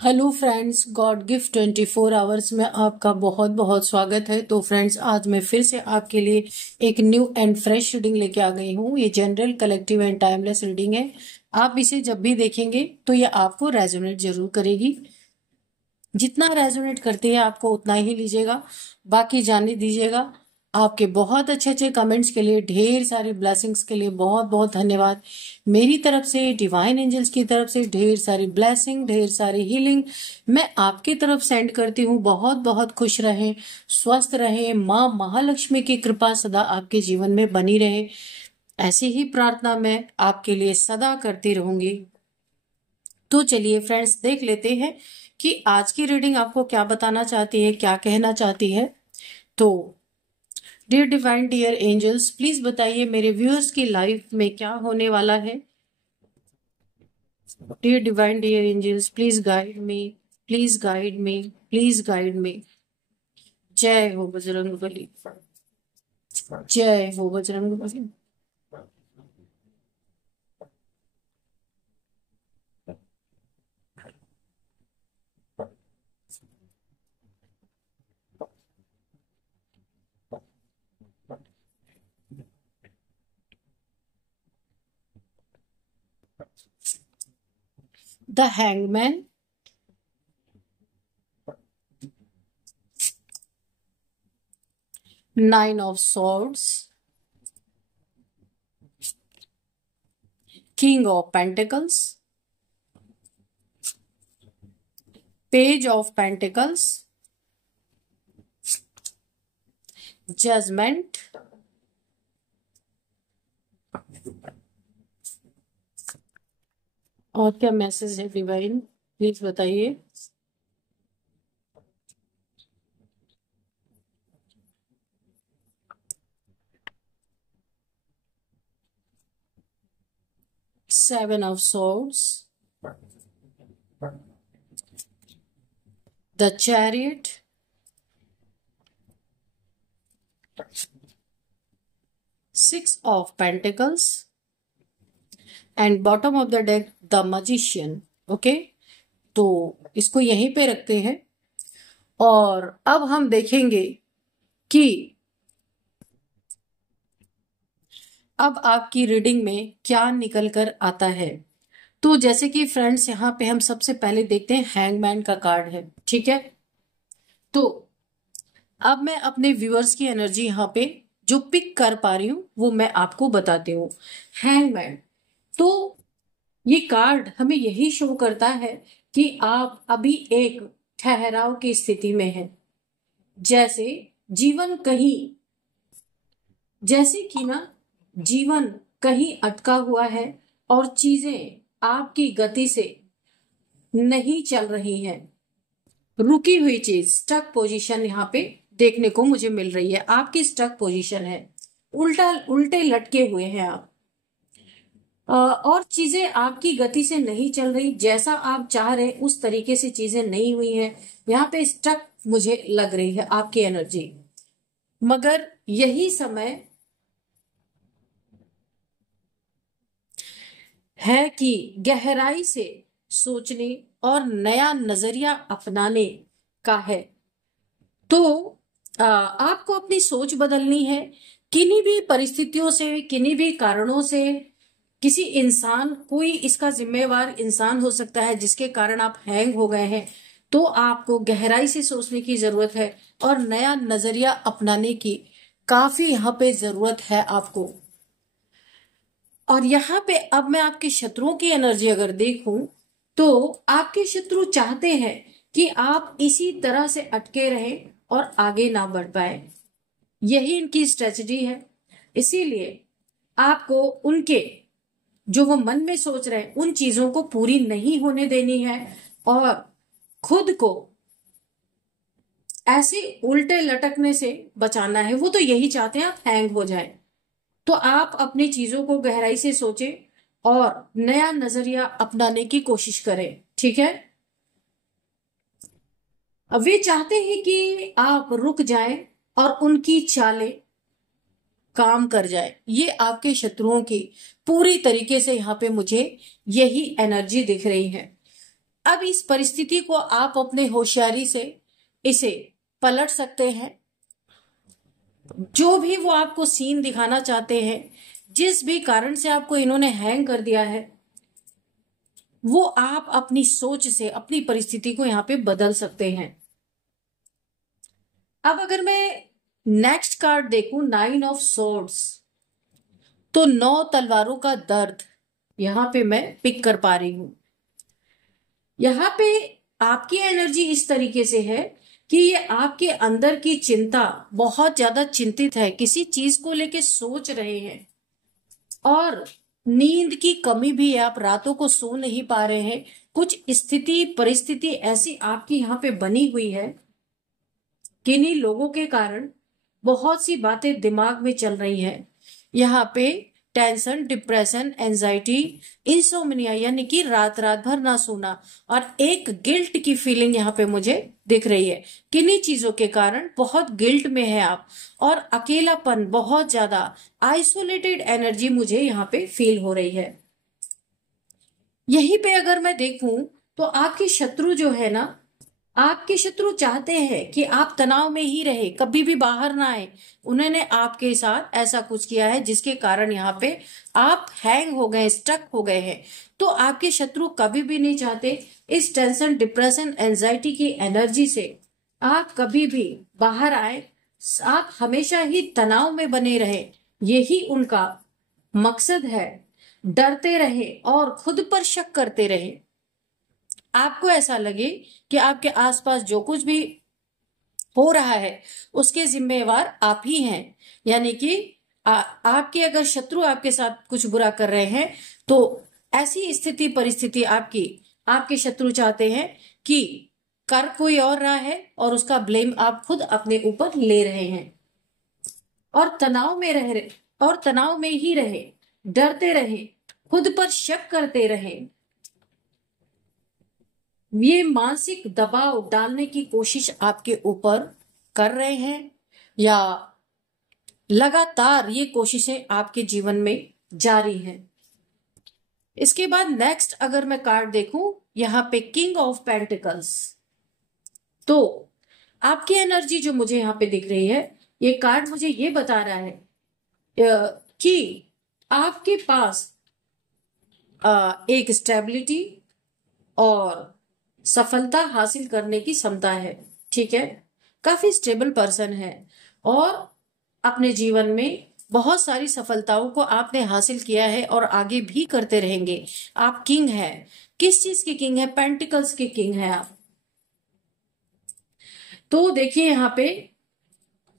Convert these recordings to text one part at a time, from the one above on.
Hello friends, God gift 24 hours में आपका बहुत बहुत स्वागत है। तो फ्रेंड्स, आज मैं फिर से आपके लिए एक न्यू एंड फ्रेश रीडिंग लेके आ गई हूँ। ये general, collective and timeless reading है। आप इसे जब भी देखेंगे तो ये आपको रेजोनेट जरूर करेगी। जितना रेजोनेट करती है आपको उतना ही लीजिएगा, बाकी जाने दीजिएगा। आपके बहुत अच्छे अच्छे कमेंट्स के लिए, ढेर सारी ब्लेसिंग्स के लिए बहुत बहुत धन्यवाद। मेरी तरफ से, डिवाइन एंजल्स की तरफ से ढेर सारी ब्लेसिंग, ढेर सारी हीलिंग मैं आपकी तरफ सेंड करती हूँ। बहुत बहुत खुश रहें, स्वस्थ रहें, माँ महालक्ष्मी की कृपा सदा आपके जीवन में बनी रहे, ऐसी ही प्रार्थना मैं आपके लिए सदा करती रहूंगी। तो चलिए फ्रेंड्स, देख लेते हैं कि आज की रीडिंग आपको क्या बताना चाहती है, क्या कहना चाहती है। तो dear divine, dear angels, please बताइए मेरे व्यूअर्स की लाइफ में क्या होने वाला है। Dear divine, dear angels, please guide me, please guide me, please guide me. जय हो बजरंग बली, जय हो Bajrang Bali. The hangman, nine of swords, king of pentacles, page of pentacles, judgement, और क्या मैसेज है डिवाइन, प्लीज बताइए। Seven of Swords, the Chariot, Six of Pentacles, and bottom of the deck the Magician. Okay, तो इसको यहीं पे रखते हैं और अब हम देखेंगे कि अब आपकी रीडिंग में क्या निकल कर आता है। तो जैसे कि फ्रेंड्स, यहाँ पे हम सबसे पहले देखते हैं हैंगमैन का कार्ड है, ठीक है। तो अब मैं अपने व्यूअर्स की एनर्जी यहाँ पे जो पिक कर पा रही हूं वो मैं आपको बताती हूँ। हैंगमैन, तो ये कार्ड हमें यही शो करता है कि आप अभी एक ठहराव की स्थिति में हैं। जैसे जीवन कहीं, जैसे कि ना जीवन कहीं अटका हुआ है और चीजें आपकी गति से नहीं चल रही हैं। रुकी हुई चीज, स्टक पोजीशन यहाँ पे देखने को मुझे मिल रही है। आपकी स्टक पोजीशन है, उल्टे लटके हुए हैं आप, और चीजें आपकी गति से नहीं चल रही, जैसा आप चाह रहे उस तरीके से चीजें नहीं हुई हैं। यहाँ पे स्टक मुझे लग रही है आपकी एनर्जी। मगर यही समय है कि गहराई से सोचने और नया नजरिया अपनाने का है। तो आपको अपनी सोच बदलनी है। किन्हीं भी परिस्थितियों से, किन्हीं भी कारणों से, किसी इंसान, कोई इसका जिम्मेवार इंसान हो सकता है जिसके कारण आप हैंग हो गए हैं। तो आपको गहराई से सोचने की जरूरत है और नया नजरिया अपनाने की काफी यहाँ पे जरूरत है आपको। और यहाँ पे अब मैं आपके शत्रुओं की एनर्जी अगर देखूं तो आपके शत्रु चाहते हैं कि आप इसी तरह से अटके रहें और आगे ना बढ़ पाए। यही इनकी स्ट्रेटजी है। इसीलिए आपको उनके जो वो मन में सोच रहे हैं उन चीजों को पूरी नहीं होने देनी है और खुद को ऐसे उल्टे लटकने से बचाना है। वो तो यही चाहते हैं आप हैंग हो जाएं। तो आप अपनी चीजों को गहराई से सोचें और नया नजरिया अपनाने की कोशिश करें, ठीक है। अब वे चाहते हैं कि आप रुक जाएं और उनकी चालें काम कर जाए। ये आपके शत्रुओं की पूरी तरीके से यहाँ पे मुझे यही एनर्जी दिख रही है। अब इस परिस्थिति को आप अपने होशियारी से इसे पलट सकते हैं। जो भी वो आपको सीन दिखाना चाहते हैं, जिस भी कारण से आपको इन्होंने हैंग कर दिया है, वो आप अपनी सोच से अपनी परिस्थिति को यहां पे बदल सकते हैं। अब अगर मैं नेक्स्ट कार्ड देखूं, 9 ऑफ सोर्ड्स, तो 9 तलवारों का दर्द यहां पे मैं पिक कर पा रही हूं। यहां पे आपकी एनर्जी इस तरीके से है कि ये आपके अंदर की चिंता, बहुत ज्यादा चिंतित है, किसी चीज को लेके सोच रहे हैं, और नींद की कमी भी है, आप रातों को सो नहीं पा रहे हैं। कुछ स्थिति परिस्थिति ऐसी आपकी यहाँ पे बनी हुई है, किन्हीं लोगों के कारण बहुत सी बातें दिमाग में चल रही हैं। यहाँ पे टेंशन, डिप्रेशन, एंजाइटी, इंसोम्निया यानी कि रात रात भर ना सोना, और एक गिल्ट की फीलिंग यहाँ पे मुझे दिख रही है। किन्हीं चीजों के कारण बहुत गिल्ट में है आप, और अकेलापन, बहुत ज्यादा आइसोलेटेड एनर्जी मुझे यहाँ पे फील हो रही है। यहीं पे अगर मैं देखूं तो आपके शत्रु जो है ना, आपके शत्रु चाहते हैं कि आप तनाव में ही रहे, कभी भी बाहर ना आए। उन्होंने आपके साथ ऐसा कुछ किया है जिसके कारण यहाँ पे आप हैंग हो गए, स्टक हो गए हैं। तो आपके शत्रु कभी भी नहीं चाहते इस टेंशन, डिप्रेशन, एंजाइटी की एनर्जी से आप कभी भी बाहर आए, आप हमेशा ही तनाव में बने रहे। यही उनका मकसद है, डरते रहे और खुद पर शक करते रहे। आपको ऐसा लगे कि आपके आसपास जो कुछ भी हो रहा है उसके जिम्मेवार आप ही हैं। यानी कि आपके अगर शत्रु आपके साथ कुछ बुरा कर रहे हैं, तो ऐसी स्थिति परिस्थिति आपके शत्रु चाहते हैं कि कर कोई और रहा है और उसका ब्लेम आप खुद अपने ऊपर ले रहे हैं, और तनाव में ही रहे, डरते रहे, खुद पर शक करते रहे। ये मानसिक दबाव डालने की कोशिश आपके ऊपर कर रहे हैं, या लगातार ये कोशिशें आपके जीवन में जारी हैं। इसके बाद नेक्स्ट अगर मैं कार्ड देखूं, यहां पे किंग ऑफ पेंटिकल्स, तो आपकी एनर्जी जो मुझे यहां पे दिख रही है, ये कार्ड मुझे ये बता रहा है कि आपके पास एक स्टेबिलिटी और सफलता हासिल करने की क्षमता है। ठीक है, काफी स्टेबल पर्सन है, और अपने जीवन में बहुत सारी सफलताओं को आपने हासिल किया है और आगे भी करते रहेंगे। आप किंग है। किस चीज के किंग है? पेंटिकल्स के किंग है आप। तो देखिए यहाँ पे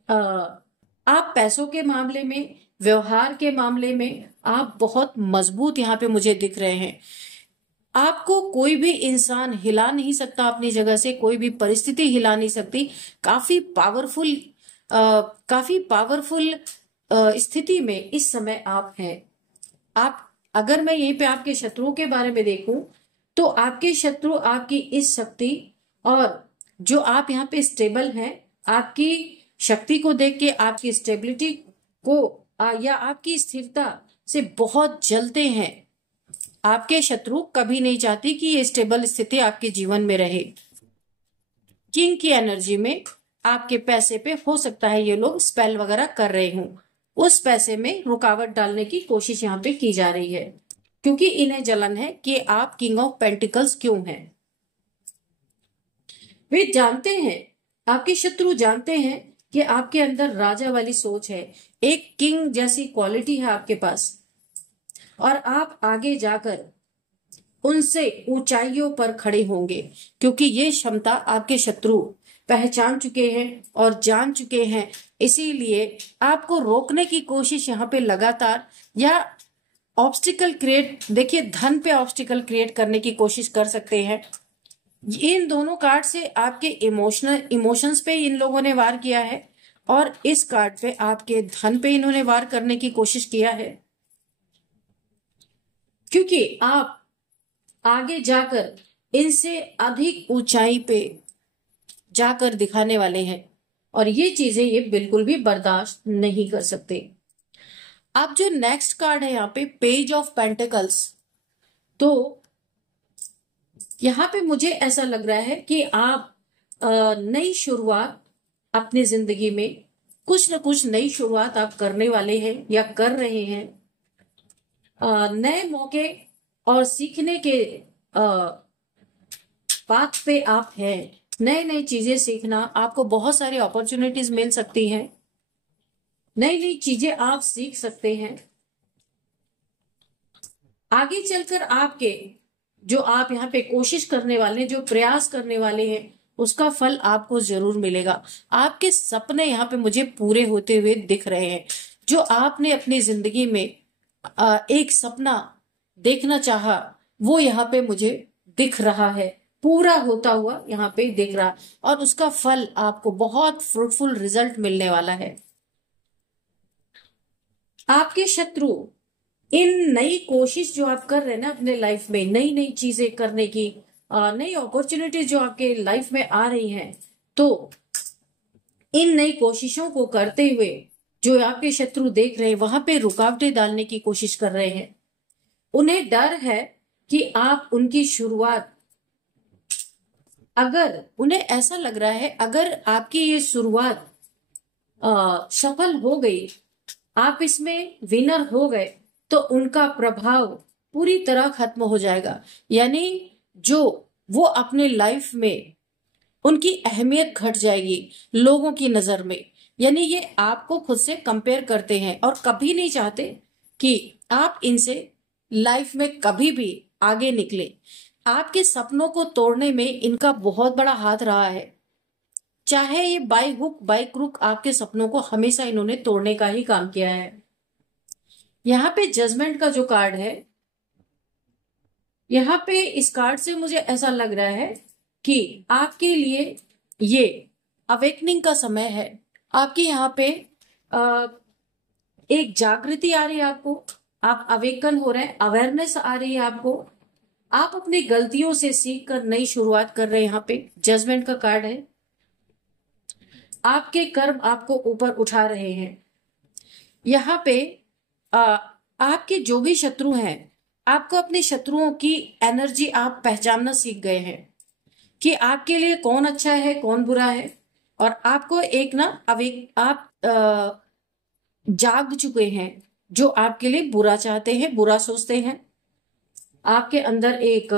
आप पैसों के मामले में, व्यवहार के मामले में आप बहुत मजबूत यहाँ पे मुझे दिख रहे हैं। आपको कोई भी इंसान हिला नहीं सकता अपनी जगह से, कोई भी परिस्थिति हिला नहीं सकती। काफी पावरफुल स्थिति में इस समय आप हैं। आप, अगर मैं यहीं पे आपके शत्रुओं के बारे में देखूं, तो आपके शत्रु आपकी इस शक्ति, और जो आप यहाँ पे स्टेबल हैं, आपकी शक्ति को देख के आपकी स्टेबिलिटी को या आपकी स्थिरता से बहुत जलते हैं। आपके शत्रु कभी नहीं चाहती कि ये स्टेबल स्थिति आपके जीवन में रहे। किंग की एनर्जी में आपके पैसे पे हो सकता है ये लोग स्पेल वगैरह कर रहे हों, उस पैसे में रुकावट डालने की कोशिश यहाँ पे की जा रही है, क्योंकि इन्हें जलन है कि आप किंग ऑफ पेंटिकल्स क्यों हैं। वे जानते हैं, आपके शत्रु जानते हैं कि आपके अंदर राजा वाली सोच है, एक किंग जैसी क्वालिटी है आपके पास, और आप आगे जाकर उनसे ऊंचाइयों पर खड़े होंगे, क्योंकि ये क्षमता आपके शत्रु पहचान चुके हैं और जान चुके हैं। इसीलिए आपको रोकने की कोशिश यहाँ पे लगातार, या ऑब्स्टिकल क्रिएट, देखिए धन पे ऑब्स्टिकल क्रिएट करने की कोशिश कर सकते हैं। इन दोनों कार्ड से आपके इमोशंस पे इन लोगों ने वार किया है, और इस कार्ड पे आपके धन पे इन्होंने वार करने की कोशिश किया है, क्योंकि आप आगे जाकर इनसे अधिक ऊंचाई पे जाकर दिखाने वाले हैं, और ये चीजें ये बिल्कुल भी बर्दाश्त नहीं कर सकते। अब जो नेक्स्ट कार्ड है यहाँ पे पेज ऑफ पेंटिकल्स, तो यहाँ पे मुझे ऐसा लग रहा है कि आप नई शुरुआत अपनी जिंदगी में, कुछ न कुछ नई शुरुआत आप करने वाले हैं या कर रहे हैं। नए मौके और सीखने के पाथ पे आप हैं। नई नई चीजें सीखना, आपको बहुत सारी अपॉर्चुनिटीज मिल सकती हैं, नई नई चीजें आप सीख सकते हैं। आगे चलकर आपके जो आप यहाँ पे कोशिश करने वाले, जो प्रयास करने वाले हैं, उसका फल आपको जरूर मिलेगा। आपके सपने यहाँ पे मुझे पूरे होते हुए दिख रहे हैं। जो आपने अपनी जिंदगी में एक सपना देखना चाहा, वो यहाँ पे मुझे दिख रहा है, पूरा होता हुआ यहाँ पे दिख रहा, और उसका फल आपको बहुत फ्रूटफुल रिजल्ट मिलने वाला है। आपके शत्रु इन नई कोशिश जो आप कर रहे हैं ना अपने लाइफ में, नई नई चीजें करने की, नई अपॉर्चुनिटीज जो आपके लाइफ में आ रही हैं, तो इन नई कोशिशों को करते हुए जो आपके शत्रु देख रहे हैं, वहां पे रुकावटें डालने की कोशिश कर रहे हैं। उन्हें डर है कि आप उनकी शुरुआत, अगर उन्हें ऐसा लग रहा है अगर आपकी ये शुरुआत सफल हो गई, आप इसमें विनर हो गए, तो उनका प्रभाव पूरी तरह खत्म हो जाएगा। यानी जो वो अपने लाइफ में, उनकी अहमियत घट जाएगी लोगों की नजर में। यानी ये आपको खुद से कंपेयर करते हैं और कभी नहीं चाहते कि आप इनसे लाइफ में कभी भी आगे निकले। आपके सपनों को तोड़ने में इनका बहुत बड़ा हाथ रहा है। चाहे ये बाय हुक बाय क्रुक, आपके सपनों को हमेशा इन्होंने तोड़ने का ही काम किया है। यहाँ पे जजमेंट का जो कार्ड है, यहाँ पे इस कार्ड से मुझे ऐसा लग रहा है कि आपके लिए ये अवेकनिंग का समय है। आपकी यहाँ पे एक जागृति आ रही है आपको, आप अवेकन हो रहे हैं, अवेयरनेस आ रही है आपको। आप अपनी गलतियों से सीख कर नई शुरुआत कर रहे हैं। यहाँ पे जजमेंट का कार्ड है। आपके कर्म आपको ऊपर उठा रहे हैं। यहाँ पे आपके जो भी शत्रु हैं, आपको अपने शत्रुओं की एनर्जी आप पहचानना सीख गए हैं कि आपके लिए कौन अच्छा है कौन बुरा है। और आपको एक ना आप जाग चुके हैं। जो आपके लिए बुरा चाहते हैं, बुरा सोचते हैं, आपके अंदर एक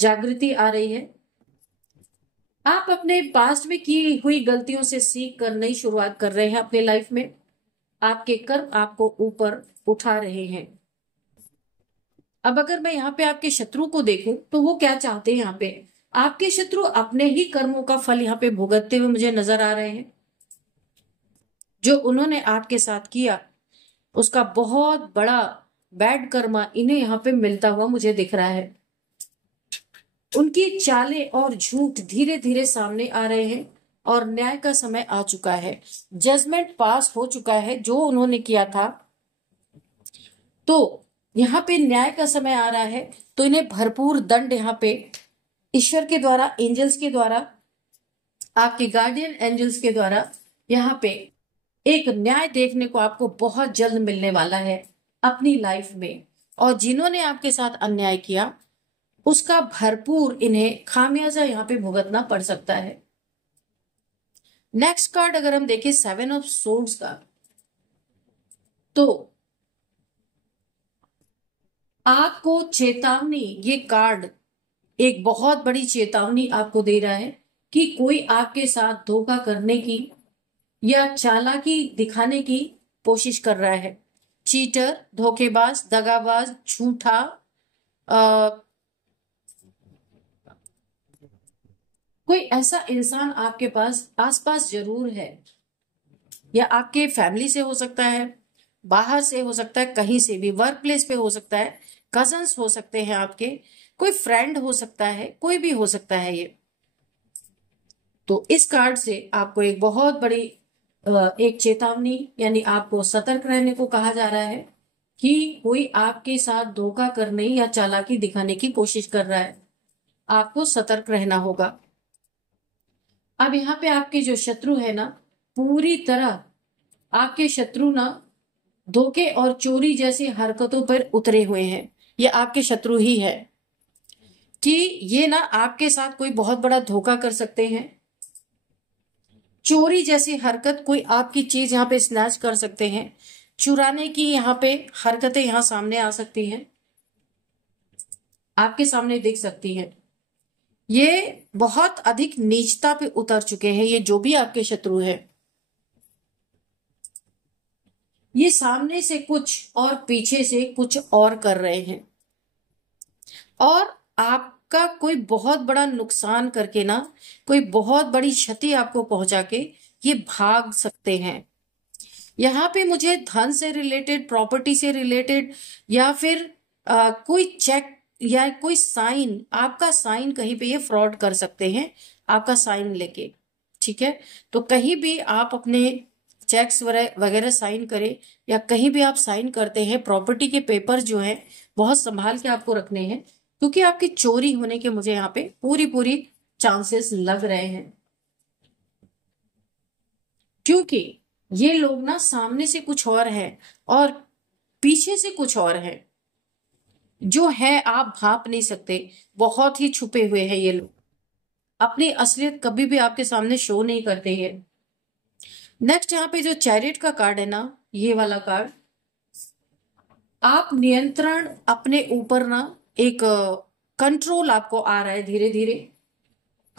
जागृति आ रही है। आप अपने पास्ट में की हुई गलतियों से सीख कर नई शुरुआत कर रहे हैं अपने लाइफ में। आपके कर्म आपको ऊपर उठा रहे हैं। अब अगर मैं यहाँ पे आपके शत्रु को देखूं तो वो क्या चाहते हैं। यहाँ पे आपके शत्रु अपने ही कर्मों का फल यहाँ पे भुगतते हुए मुझे नजर आ रहे हैं। जो उन्होंने आपके साथ किया, उसका बहुत बड़ा बैड कर्मा इन्हें यहाँ पे मिलता हुआ मुझे दिख रहा है। उनकी चालें और झूठ धीरे धीरे सामने आ रहे हैं और न्याय का समय आ चुका है। जजमेंट पास हो चुका है जो उन्होंने किया था। तो यहाँ पे न्याय का समय आ रहा है, तो इन्हें भरपूर दंड यहाँ पे ईश्वर के द्वारा, एंजल्स के द्वारा, आपके गार्डियन एंजल्स के द्वारा यहाँ पे एक न्याय देखने को आपको बहुत जल्द मिलने वाला है अपनी लाइफ में। और जिन्होंने आपके साथ अन्याय किया, उसका भरपूर इन्हें खामियाजा यहाँ पे भुगतना पड़ सकता है। नेक्स्ट कार्ड अगर हम देखें 7 ऑफ सोर्ड्स का, तो आपको चेतावनी, ये कार्ड एक बहुत बड़ी चेतावनी आपको दे रहा है कि कोई आपके साथ धोखा करने की या चालाकी दिखाने की कोशिश कर रहा है। चीटर, धोखेबाज, दगाबाज, झूठा, कोई ऐसा इंसान आपके पास आसपास जरूर है। या आपके फैमिली से हो सकता है, बाहर से हो सकता है, कहीं से भी, वर्क प्लेस पे हो सकता है, कजन्स हो सकते हैं आपके, कोई फ्रेंड हो सकता है, कोई भी हो सकता है ये। तो इस कार्ड से आपको एक बहुत बड़ी एक चेतावनी, यानी आपको सतर्क रहने को कहा जा रहा है कि कोई आपके साथ धोखा करने या चालाकी दिखाने की कोशिश कर रहा है। आपको सतर्क रहना होगा। अब यहाँ पे आपके जो शत्रु है ना, पूरी तरह आपके शत्रु ना धोखे और चोरी जैसी हरकतों पर उतरे हुए हैं। ये आपके शत्रु ही है। कि ये ना आपके साथ कोई बहुत बड़ा धोखा कर सकते हैं, चोरी जैसी हरकत, कोई आपकी चीज यहाँ पे स्नैच कर सकते हैं, चुराने की यहाँ पे हरकतें यहाँ सामने आ सकती हैं, आपके सामने दिख सकती हैं। ये बहुत अधिक नीचता पे उतर चुके हैं, ये जो भी आपके शत्रु है। ये सामने से कुछ और पीछे से कुछ और कर रहे हैं, और आपका कोई बहुत बड़ा नुकसान करके ना, कोई बहुत बड़ी क्षति आपको पहुंचा के ये भाग सकते हैं। यहाँ पे मुझे धन से रिलेटेड, प्रॉपर्टी से रिलेटेड, या फिर कोई चेक या कोई साइन, आपका साइन कहीं पे ये फ्रॉड कर सकते हैं, आपका साइन लेके। ठीक है, तो कहीं भी आप अपने चेक्स वगैरह साइन करें, या कहीं भी आप साइन करते हैं, प्रॉपर्टी के पेपर जो है बहुत संभाल के आपको रखने हैं, क्योंकि आपकी चोरी होने के मुझे यहाँ पे पूरी पूरी चांसेस लग रहे हैं। क्योंकि ये लोग ना सामने से कुछ और है और पीछे से कुछ और है, जो है आप भाप नहीं सकते, बहुत ही छुपे हुए हैं ये लोग, अपनी असलियत कभी भी आपके सामने शो नहीं करते हैं। नेक्स्ट यहाँ पे जो चैरिट का कार्ड है ना, ये वाला कार्ड, आप नियंत्रण अपने ऊपर ना, एक कंट्रोल आपको आ रहा है धीरे धीरे,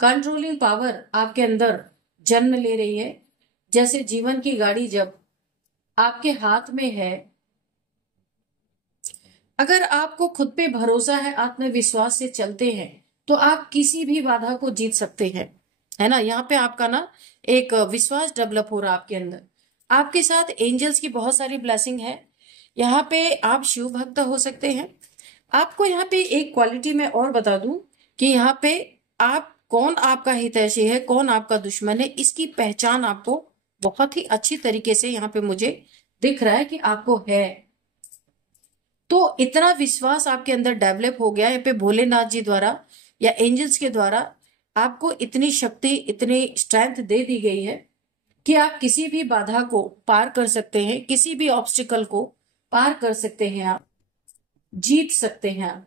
कंट्रोलिंग पावर आपके अंदर जन्म ले रही है। जैसे जीवन की गाड़ी जब आपके हाथ में है, अगर आपको खुद पे भरोसा है, आत्मविश्वास से चलते हैं, तो आप किसी भी बाधा को जीत सकते हैं, है ना। यहाँ पे आपका ना एक विश्वास डेवलप हो रहा है आपके अंदर। आपके साथ एंजल्स की बहुत सारी ब्लेसिंग है। यहाँ पे आप शिव भक्त हो सकते हैं। आपको यहाँ पे एक क्वालिटी मैं और बता दूं कि यहाँ पे आप, कौन आपका हितैषी है, कौन आपका दुश्मन है, इसकी पहचान आपको बहुत ही अच्छी तरीके से यहाँ पे मुझे दिख रहा है कि आपको है। तो इतना विश्वास आपके अंदर डेवलप हो गया यहाँ पे भोलेनाथ जी द्वारा या एंजल्स के द्वारा, आपको इतनी शक्ति, इतनी स्ट्रेंथ दे दी गई है कि आप किसी भी बाधा को पार कर सकते हैं, किसी भी ऑब्स्टिकल को पार कर सकते हैं, आप जीत सकते हैं आप।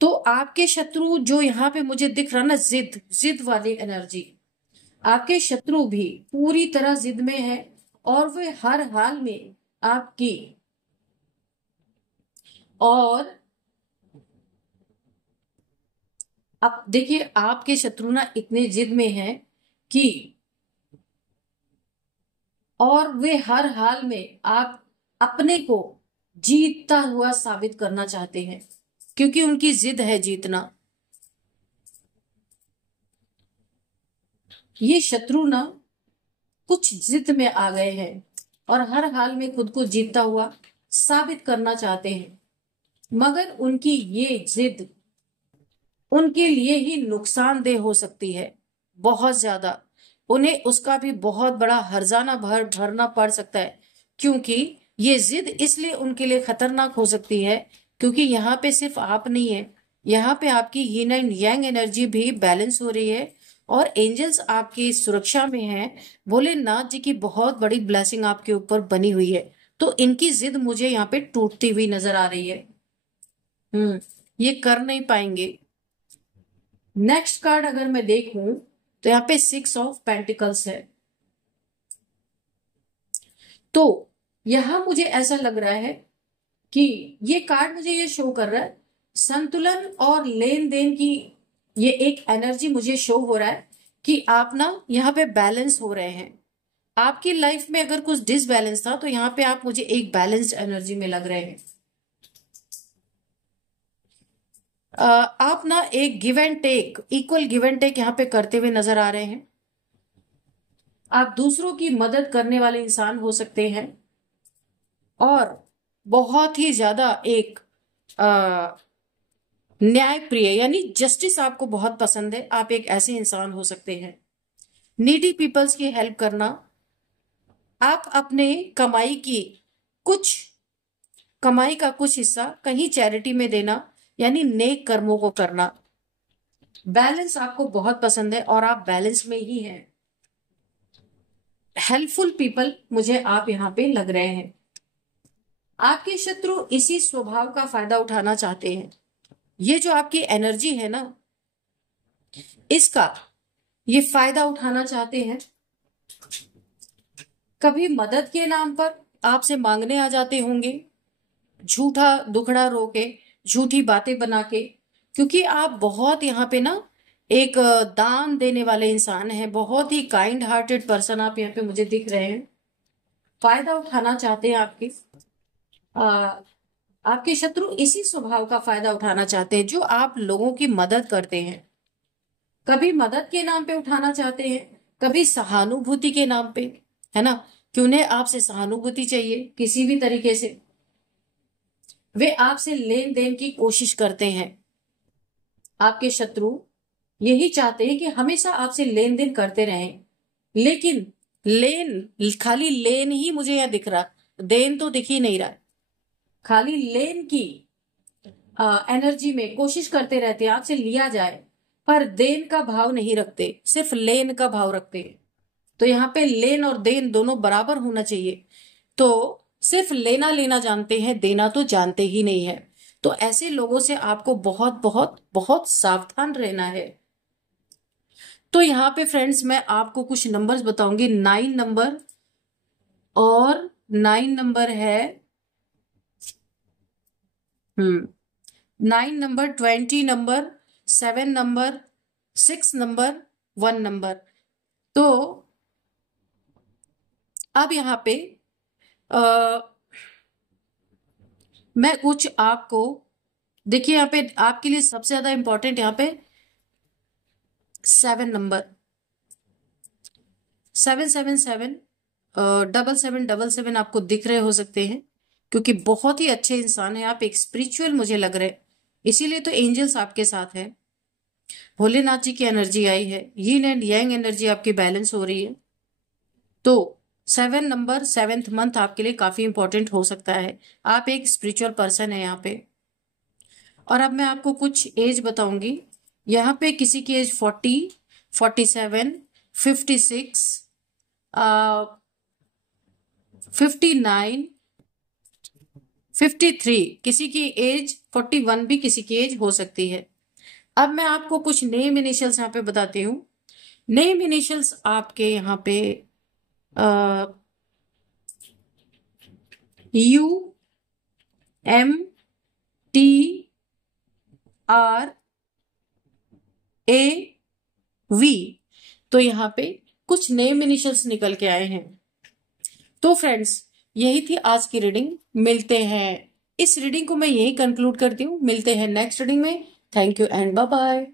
तो आपके शत्रु जो यहाँ पे मुझे दिख रहा ना, जिद जिद वाली एनर्जी, आपके शत्रु भी पूरी तरह जिद में है, और वे हर हाल में आपकी, और अब देखिए आपके शत्रु ना इतने जिद में हैं कि, और वे हर हाल में आप अपने को जीतता हुआ साबित करना चाहते हैं, क्योंकि उनकी जिद है जीतना। ये शत्रु ना कुछ जिद में आ गए हैं और हर हाल में खुद को जीतता हुआ साबित करना चाहते हैं, मगर उनकी ये जिद उनके लिए ही नुकसानदेह हो सकती है, बहुत ज्यादा। उन्हें उसका भी बहुत बड़ा हर्जाना भरना पड़ सकता है, क्योंकि ये जिद इसलिए उनके लिए खतरनाक हो सकती है, क्योंकि यहाँ पे सिर्फ आप नहीं है, यहाँ पे आपकी यिन एंड यांग एनर्जी भी बैलेंस हो रही है, और एंजल्स आपकी सुरक्षा में हैं। भोलेनाथ जी की बहुत बड़ी ब्लेसिंग आपके ऊपर बनी हुई है, तो इनकी जिद मुझे यहाँ पे टूटती हुई नजर आ रही है। ये कर नहीं पाएंगे। नेक्स्ट कार्ड अगर मैं देखूं तो यहाँ पे 6 ऑफ पेंटिकल्स है। तो यहां मुझे ऐसा लग रहा है कि ये कार्ड मुझे ये शो कर रहा है संतुलन और लेन देन की, ये एक एनर्जी मुझे शो हो रहा है कि आप ना यहाँ पे बैलेंस हो रहे हैं। आपकी लाइफ में अगर कुछ डिसबैलेंस था, तो यहाँ पे आप मुझे एक बैलेंस्ड एनर्जी में लग रहे हैं। आप ना एक give and take, equal give and take यहाँ पे करते हुए नजर आ रहे हैं। आप दूसरों की मदद करने वाले इंसान हो सकते हैं, और बहुत ही ज्यादा एक न्याय प्रिय, यानी जस्टिस आपको बहुत पसंद है, आप एक ऐसे इंसान हो सकते हैं। नीडी पीपल्स की हेल्प करना, आप अपने कमाई का कुछ हिस्सा कहीं चैरिटी में देना, यानी नेक कर्मों को करना। बैलेंस आपको बहुत पसंद है और आप बैलेंस में ही हैं। हेल्पफुल पीपल मुझे आप यहाँ पे लग रहे हैं। आपके शत्रु इसी स्वभाव का फायदा उठाना चाहते हैं, ये जो आपकी एनर्जी है ना, इसका ये फायदा उठाना चाहते हैं। कभी मदद के नाम पर आपसे मांगने आ जाते होंगे, झूठा दुखड़ा रो के, झूठी बातें बना के, क्योंकि आप बहुत यहाँ पे ना एक दान देने वाले इंसान हैं, बहुत ही काइंड हार्टेड पर्सन आप यहाँ पे मुझे दिख रहे हैं। फायदा उठाना चाहते हैं आपके आपके शत्रु इसी स्वभाव का फायदा उठाना चाहते हैं जो आप लोगों की मदद करते हैं। कभी मदद के नाम पे उठाना चाहते हैं, कभी सहानुभूति के नाम पे, है ना, कि उन्हें आपसे सहानुभूति चाहिए किसी भी तरीके से। वे आपसे लेन देन की कोशिश करते हैं। आपके शत्रु यही चाहते हैं कि हमेशा आपसे लेन देन करते रहें, लेकिन लेन, खाली लेन ही मुझे यह दिख रहा, देन तो दिख ही नहीं रहा। खाली लेन की एनर्जी में कोशिश करते रहते हैं आपसे लिया जाए, पर देन का भाव नहीं रखते, सिर्फ लेन का भाव रखते हैं। तो यहाँ पे लेन और देन दोनों बराबर होना चाहिए। तो सिर्फ लेना लेना जानते हैं, देना तो जानते ही नहीं है। तो ऐसे लोगों से आपको बहुत बहुत बहुत सावधान रहना है। तो यहाँ पे फ्रेंड्स मैं आपको कुछ नंबर्स बताऊंगी। 9 नंबर, और 9 नंबर है 9 number, 20 number, 7 number, 6 number, 1 number. तो अब यहाँ पे मैं कुछ आपको, देखिए यहाँ पे आपके लिए सबसे ज्यादा इंपॉर्टेंट यहाँ पे 7 नंबर, 777 7777 आपको दिख रहे हो सकते हैं, क्योंकि बहुत ही अच्छे इंसान है आप, एक स्पिरिचुअल मुझे लग रहे, इसीलिए तो एंजल्स आपके साथ है। भोलेनाथ जी की एनर्जी आई है, यीन एंड यांग एनर्जी आपकी बैलेंस हो रही है। तो 7 नंबर 7th मंथ आपके लिए काफी इंपॉर्टेंट हो सकता है। आप एक स्पिरिचुअल पर्सन है यहाँ पे। और अब मैं आपको कुछ एज बताऊंगी। यहाँ पे किसी की एज 40, 47, 56, 59, 53, किसी की एज 41 भी किसी की एज हो सकती है। अब मैं आपको कुछ नेम इनिशियल्स यहाँ पे बताती हूँ। नेम इनिशियल्स आपके यहाँ पे U, M, T, R, A, V। तो यहाँ पे कुछ नेम इनिशियल्स निकल के आए हैं। तो फ्रेंड्स यही थी आज की रीडिंग। मिलते हैं, इस रीडिंग को मैं यही कंक्लूड करती हूँ। मिलते हैं नेक्स्ट रीडिंग में। Thank you and bye bye.